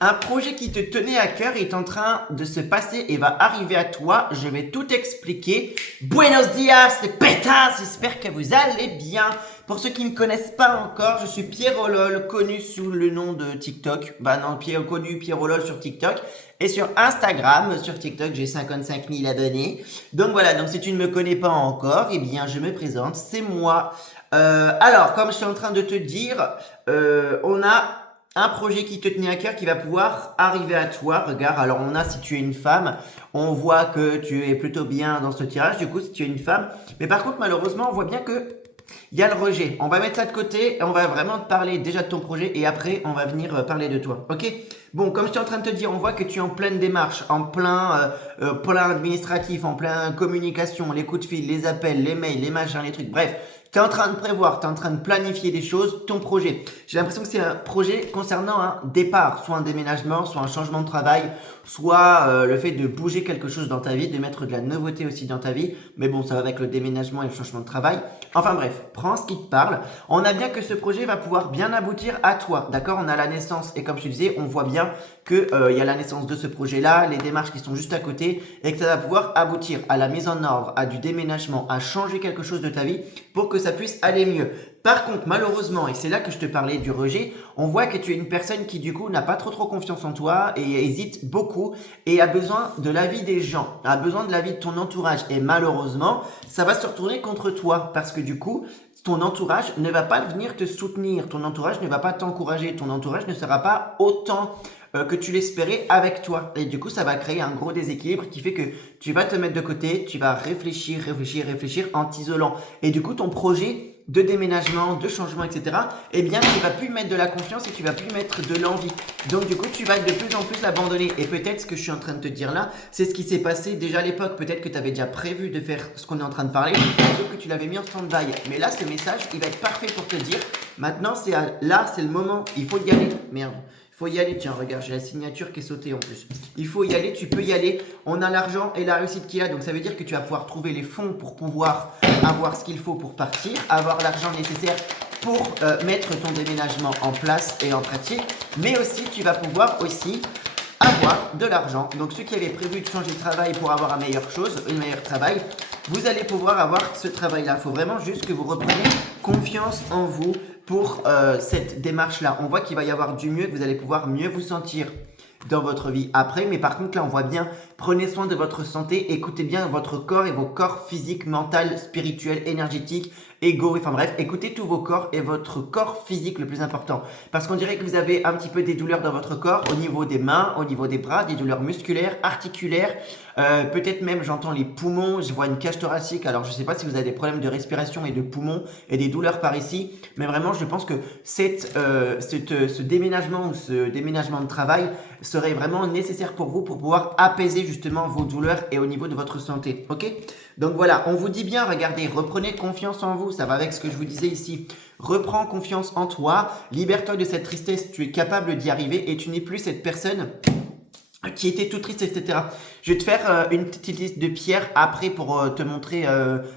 Un projet qui te tenait à cœur est en train de se passer et va arriver à toi. Je vais tout expliquer. Buenos dias, les pétasses. J'espère que vous allez bien. Pour ceux qui ne me connaissent pas encore, je suis Pierrot LOL, connu sous le nom de TikTok. Bah non, connu Pierrot LOL sur TikTok. Et sur Instagram, sur TikTok, j'ai 55 000 abonnés. Donc voilà, donc si tu ne me connais pas encore, eh bien je me présente, c'est moi. Alors, comme je suis en train de te dire, on a un projet qui te tenait à cœur qui va pouvoir arriver à toi. Regarde, alors on a, si tu es une femme, on voit que tu es plutôt bien dans ce tirage, du coup, si tu es une femme. Mais par contre, malheureusement, on voit bien que il y a le rejet. On va mettre ça de côté et on va vraiment te parler déjà de ton projet et après, on va venir parler de toi. Ok? Bon, comme je suis en train de te dire, on voit que tu es en pleine démarche, en plein administratif, en plein communication, les coups de fil, les appels, les mails, les machins, les trucs. Bref, tu es en train de prévoir, tu es en train de planifier des choses, ton projet. J'ai l'impression que c'est un projet concernant un départ, soit un déménagement, soit un changement de travail, soit le fait de bouger quelque chose dans ta vie, de mettre de la nouveauté aussi dans ta vie. Mais bon, ça va avec le déménagement et le changement de travail. Enfin bref, prends ce qui te parle. On a bien que ce projet va pouvoir bien aboutir à toi. D'accord? On a la naissance et comme je te disais, on voit bien que y a la naissance de ce projet-là, les démarches qui sont juste à côté et que ça va pouvoir aboutir à la mise en ordre, à du déménagement, à changer quelque chose de ta vie pour que ça puisse aller mieux. Par contre, malheureusement, et c'est là que je te parlais du rejet, on voit que tu es une personne qui du coup n'a pas trop confiance en toi et hésite beaucoup et a besoin de l'avis des gens, a besoin de l'avis de ton entourage. Et malheureusement, ça va se retourner contre toi parce que du coup, ton entourage ne va pas venir te soutenir, ton entourage ne va pas t'encourager, ton entourage ne sera pas autant que tu l'espérais avec toi. Et du coup, ça va créer un gros déséquilibre qui fait que tu vas te mettre de côté, tu vas réfléchir en t'isolant. Et du coup, ton projet de déménagement, de changement, etc., eh bien, tu vas plus mettre de la confiance et tu vas plus mettre de l'envie. Donc, du coup, tu vas de plus en plus l'abandonner. Et peut-être ce que je suis en train de te dire là, c'est ce qui s'est passé déjà à l'époque. Peut-être que tu avais déjà prévu de faire ce qu'on est en train de parler, sauf que tu l'avais mis en stand-by. Mais là, ce message, il va être parfait pour te dire, maintenant, là, c'est le moment, il faut y aller. Merde. Il faut y aller, tiens, regarde, j'ai la signature qui est sautée en plus. Il faut y aller, tu peux y aller. On a l'argent et la réussite qu'il a, donc ça veut dire que tu vas pouvoir trouver les fonds pour pouvoir avoir ce qu'il faut pour partir, avoir l'argent nécessaire pour mettre ton déménagement en place et en pratique, mais aussi tu vas pouvoir aussi avoir de l'argent. Donc ceux qui avaient prévu de changer de travail pour avoir un meilleur chose, un meilleur travail, vous allez pouvoir avoir ce travail-là. Il faut vraiment juste que vous repreniez confiance en vous pour cette démarche-là. On voit qu'il va y avoir du mieux, que vous allez pouvoir mieux vous sentir dans votre vie après. Mais par contre, là, on voit bien, prenez soin de votre santé, écoutez bien votre corps et vos corps physiques, mental, spirituel, énergétique, égo, enfin bref, écoutez tous vos corps et votre corps physique le plus important. Parce qu'on dirait que vous avez un petit peu des douleurs dans votre corps, au niveau des mains, au niveau des bras, des douleurs musculaires, articulaires, peut-être même j'entends les poumons, je vois une cage thoracique, alors je ne sais pas si vous avez des problèmes de respiration et de poumons et des douleurs par ici, mais vraiment je pense que ce déménagement ou ce déménagement de travail serait vraiment nécessaire pour vous pour pouvoir apaiser justement vos douleurs et au niveau de votre santé, ok? Donc voilà, on vous dit bien, regardez, reprenez confiance en vous, ça va avec ce que je vous disais ici. Reprends confiance en toi, libère-toi de cette tristesse, tu es capable d'y arriver et tu n'es plus cette personne qui était tout triste, etc. Je vais te faire une petite liste de pierres après pour te montrer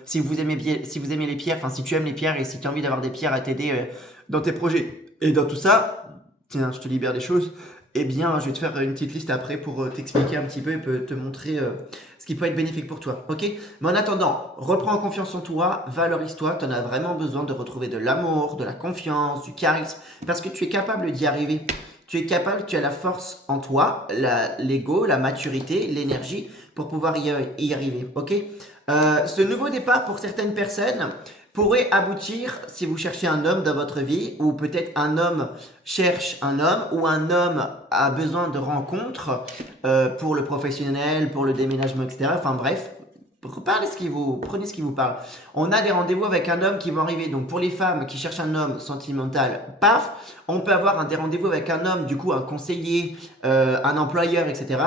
si vous aimez les pierres, enfin si tu aimes les pierres et si tu as envie d'avoir des pierres à t'aider dans tes projets et dans tout ça. Tiens, je te libère des choses. Eh bien, je vais te faire une petite liste après pour t'expliquer un petit peu et te montrer ce qui peut être bénéfique pour toi. Ok? Mais en attendant, reprends confiance en toi, valorise-toi. Tu en as vraiment besoin de retrouver de l'amour, de la confiance, du charisme, parce que tu es capable d'y arriver. Tu es capable, tu as la force en toi, l'ego, la maturité, l'énergie pour pouvoir y arriver. Ok? Ce nouveau départ pour certaines personnes pourrait aboutir si vous cherchez un homme dans votre vie ou peut-être un homme cherche un homme ou un homme a besoin de rencontres pour le professionnel, pour le déménagement, etc. Enfin bref, prenez ce qui vous parle. On a des rendez-vous avec un homme qui va arriver. Donc pour les femmes qui cherchent un homme sentimental, paf, on peut avoir des rendez-vous avec un homme, du coup un conseiller, un employeur, etc.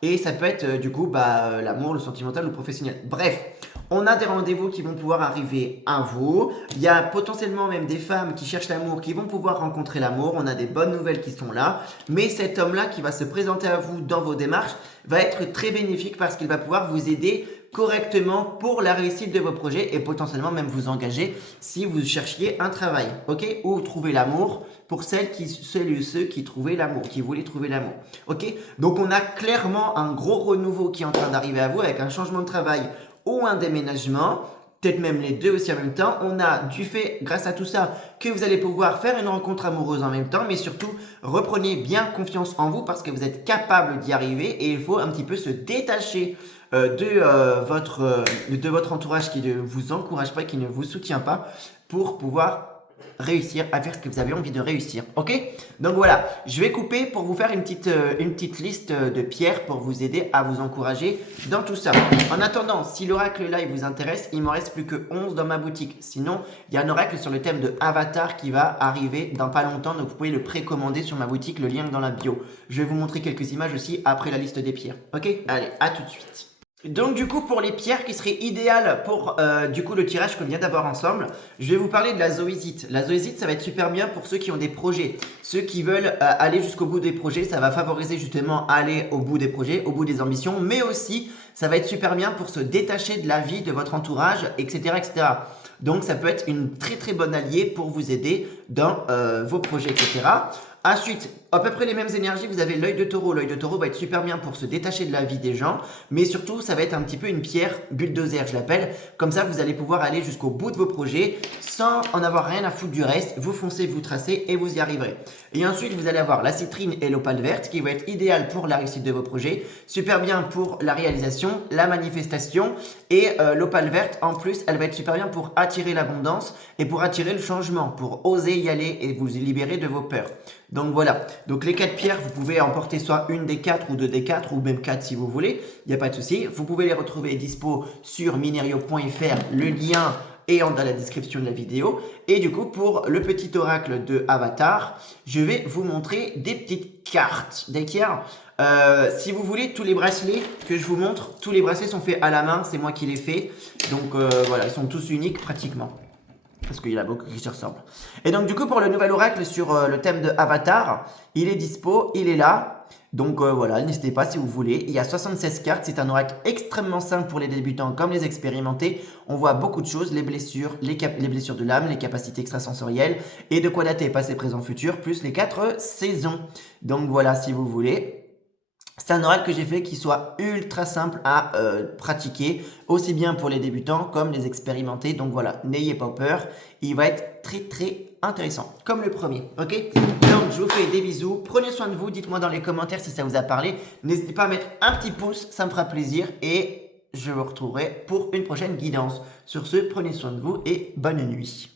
Et ça peut être du coup l'amour, le sentimental ou le professionnel. Bref, on a des rendez-vous qui vont pouvoir arriver à vous. Il y a potentiellement même des femmes qui cherchent l'amour, qui vont pouvoir rencontrer l'amour. On a des bonnes nouvelles qui sont là. Mais cet homme-là qui va se présenter à vous dans vos démarches va être très bénéfique parce qu'il va pouvoir vous aider correctement pour la réussite de vos projets et potentiellement même vous engager si vous cherchiez un travail, ok? Ou trouver l'amour pour celles ou ceux qui trouvaient l'amour, qui voulaient trouver l'amour, ok? Donc on a clairement un gros renouveau qui est en train d'arriver à vous avec un changement de travail ou un déménagement. Peut-être même les deux aussi en même temps. On a du fait, grâce à tout ça, que vous allez pouvoir faire une rencontre amoureuse en même temps, mais surtout, reprenez bien confiance en vous parce que vous êtes capable d'y arriver et il faut un petit peu se détacher de votre entourage qui ne vous encourage pas, qui ne vous soutient pas pour pouvoir réussir à faire ce que vous avez envie de réussir, ok? Donc voilà, je vais couper pour vous faire une petite liste de pierres pour vous aider à vous encourager dans tout ça. En attendant, si l'oracle live vous intéresse, il ne m'en reste plus que 11 dans ma boutique. Sinon, il y a un oracle sur le thème de Avatar qui va arriver dans pas longtemps, donc vous pouvez le précommander sur ma boutique, le lien est dans la bio. Je vais vous montrer quelques images aussi après la liste des pierres, ok? Allez, à tout de suite. Donc du coup pour les pierres qui seraient idéales pour du coup le tirage qu'on vient d'avoir ensemble, je vais vous parler de la zoésite. La zoésite ça va être super bien pour ceux qui ont des projets, ceux qui veulent aller jusqu'au bout des projets, ça va favoriser justement aller au bout des projets, au bout des ambitions, mais aussi ça va être super bien pour se détacher de la vie de votre entourage, etc. etc. Donc ça peut être une très bonne alliée pour vous aider dans vos projets, etc. Ensuite, à peu près les mêmes énergies, vous avez l'œil de taureau. L'œil de taureau va être super bien pour se détacher de la vie des gens, mais surtout, ça va être un petit peu une pierre bulldozer, je l'appelle. Comme ça, vous allez pouvoir aller jusqu'au bout de vos projets sans en avoir rien à foutre du reste. Vous foncez, vous tracez et vous y arriverez. Et ensuite, vous allez avoir la citrine et l'opale verte qui va être idéal pour la réussite de vos projets, super bien pour la réalisation, la manifestation et l'opale verte, en plus, elle va être super bien pour attirer l'abondance et pour attirer le changement, pour oser y aller et vous libérer de vos peurs. Donc voilà, donc les 4 pierres, vous pouvez emporter soit une des 4 ou deux des 4 ou même 4 si vous voulez, il n'y a pas de souci. Vous pouvez les retrouver dispo sur minerio.fr, le lien est dans la description de la vidéo. Et du coup, pour le petit oracle de Avatar, je vais vous montrer des petites cartes. D'accord. Si vous voulez, tous les bracelets que je vous montre, tous les bracelets sont faits à la main, c'est moi qui les fais. Donc voilà, ils sont tous uniques pratiquement. Parce qu'il y en a beaucoup qui se ressemblent. Et donc du coup pour le nouvel oracle sur le thème de Avatar, il est dispo, il est là. Donc voilà, n'hésitez pas si vous voulez. Il y a 76 cartes, c'est un oracle extrêmement simple pour les débutants comme les expérimentés. On voit beaucoup de choses, les blessures de l'âme, les capacités extrasensorielles et de quoi dater passé, présent, futur, plus les 4 saisons. Donc voilà si vous voulez. C'est un oracle que j'ai fait qui soit ultra simple à pratiquer, aussi bien pour les débutants comme les expérimentés. Donc voilà, n'ayez pas peur, il va être très intéressant, comme le premier, ok? Donc je vous fais des bisous, prenez soin de vous, dites-moi dans les commentaires si ça vous a parlé. N'hésitez pas à mettre un petit pouce, ça me fera plaisir et je vous retrouverai pour une prochaine guidance. Sur ce, prenez soin de vous et bonne nuit.